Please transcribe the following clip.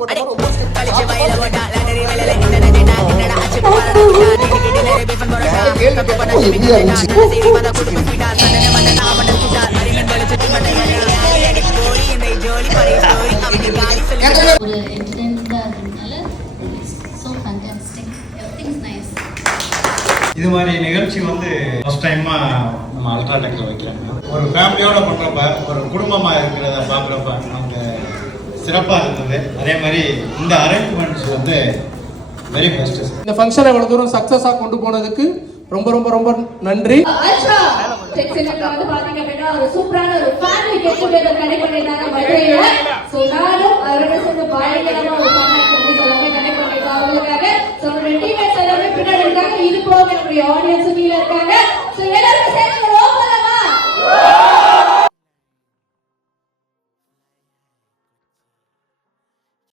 இது மாதிரி நிகழ்ச்சி வந்து ஃபர்ஸ்ட் டைமா நம்ம அல்ட்ராடெக்ல வைக்கிறாங்க. ஒரு ஃபேமிலியோட பண்றப்ப, ஒரு குடும்பமா இருக்கிறத பாக்குறப்ப அவங்க சிறப்பா இருந்தது. அதே மாதிரி இந்த அரேஞ்ச்மெண்ட்ஸ் வந்து வெரி பெஸ்ட். இந்த ஃபங்க்ஷனை இவ்வளவு தூரம் சக்சஸா கொண்டு போனதுக்கு ரொம்ப ரொம்ப ரொம்ப நன்றி. வந்து பாத்தீங்க அப்படின்னா ஒரு சூப்பரான ஒரு ஃபேமிலி கெட் டுகெதர் கனெக்ட் பண்ணிட்டாங்க மதுரையில. சோ நானும் அவரோட சேர்ந்து பயங்கரமா ஒரு ஃபன் ஆக்டிவிட்டிஸ் எல்லாமே கனெக்ட் பண்ணிட்டோம் அவங்களுக்காக. சோ நம்ம டீமேட்ஸ் எல்லாமே பின்னாடி இருக்காங்க. இது போக நம்மளுடைய ஆடியன்ஸ் கீழ இருக்காங்க. சோ எல்லாரும்